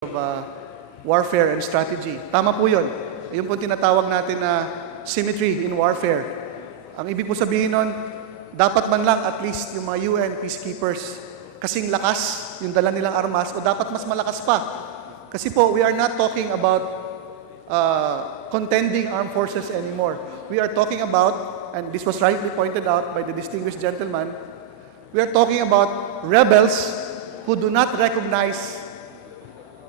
of warfare and strategy. Tama po yun. Yung po tinatawag natin na symmetry in warfare. Ang ibig po sabihin nun, dapat man lang at least yung mga UN peacekeepers kasing lakas yung dala nilang armas o dapat mas malakas pa. Kasi po, we are not talking about contending armed forces anymore. We are talking about, and this was rightly pointed out by the distinguished gentleman, we are talking about rebels who do not recognize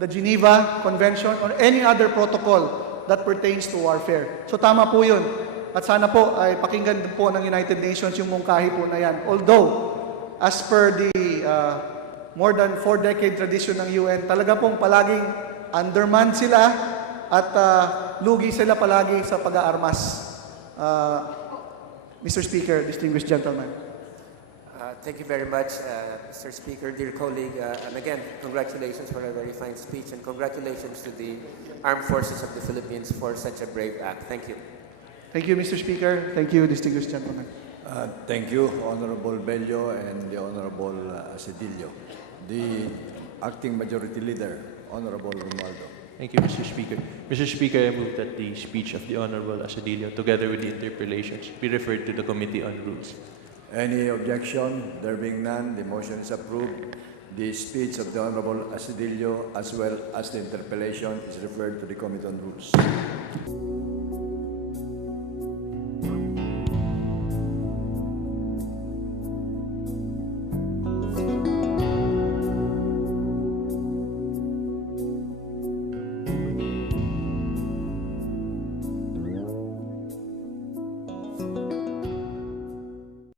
the Geneva Convention or any other protocol that pertains to warfare. So tama po yun. At sana po ay pakinggan din po ng United Nations yung mungkahi po na yan. Although, as per the more than 4-decade tradition ng UN, talaga pong palaging undermanned sila at lugi sila palagi sa pag-aarmas. Mr. Speaker, distinguished gentlemen. Thank you very much, Mr. Speaker, dear colleague. And again, congratulations for a very fine speech and congratulations to the Armed Forces of the Philippines for such a brave act. Thank you. Thank you, Mr. Speaker. Thank you, distinguished gentlemen. Thank you, Honorable Bello and the Honorable Cedillo. The Acting Majority Leader, Honorable Romualdo. Thank you, Mr. Speaker. Mr. Speaker, I move that the speech of the Honorable Asadillo, together with the interpellations, be referred to the Committee on Rules. Any objection? There being none, the motion is approved. The speech of the Honorable Asadillo as well as the interpellation is referred to the Committee on Rules.